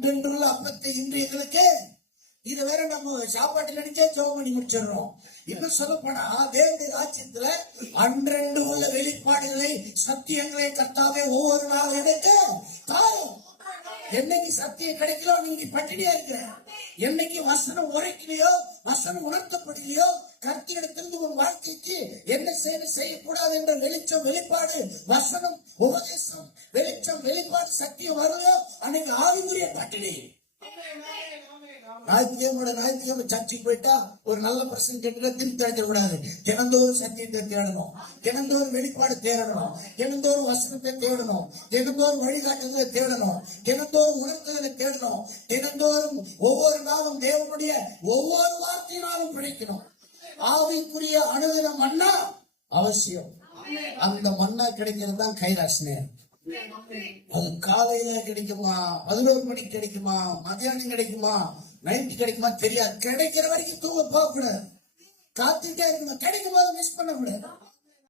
அன்றென்றுள்ள அப்பத்தை இன்று எங்களுக்கு இது வேற நம்ம சாப்பாட்டு நினைச்சே ஜெபம் பண்ணி முடிச்சிடறோம். இன்னும் சொல்ல போனா தேவனுடைய ராஜ்யத்துல அன்றென்று உள்ள வெளிப்பாடுகளை சத்தியங்களை கர்த்தாவே ஒவ்வொரு நாளும் எனக்கு தாரும். என்னைக்கு சத்தியம் கிடைக்கலோ நீங்க பட்டினியா இருக்கிற, என்னைக்கு வசனம் உரைக்கலையோ வசனம் உணர்த்தப்படலையோ கர்த்தரிடத்திலிருந்து உன் வாழ்க்கைக்கு என்ன செய்யக்கூடாது என்ற வெளிச்சம் வெளிப்பாடு வசனம் உபதேசம் வெளிச்சம் வெளிப்பாடு சத்தியம் வருதோ அன்னைக்கு ஆவிக்குரிய பட்டினி. ஞாயிற்றுக்கிழமை சர்ச்சைக்கு போயிட்டா ஒரு நல்ல பிரசங்க கேட்டுல திருப்பி தெரிஞ்சிடக்கூடாது. தினந்தோறும் சத்தியத்தை தேடணும், தினந்தோறும் வெளிப்பாடு தேடணும், தினந்தோறும் வசனத்தை தேடணும், தினந்தோறும் வழிகாட்டுதலை தேடணும், தினந்தோறும் உணர்த்துதலை தேடணும், தினந்தோறும் ஒவ்வொரு நாளும் தேவனுடைய ஒவ்வொரு வார்த்தையினாலும் பிழைக்கணும். ஆவிக்குரிய அனுதின மன்னா அவசியம். அந்த மன்னா கிடைக்கிறது தான் கைலாசனே. அது காலையில கிடைக்குமா, 11 மணிக்கு கிடைக்குமா, மதியானம் கிடைக்குமா, நைட்டு கிடைக்குமா தெரியாது. கிடைக்கிற வரைக்கும் தூங்க போக கூடாது, காத்துட்டே இருக்கணும். கிடைக்கும் போது மிஸ் பண்ண கூடாது.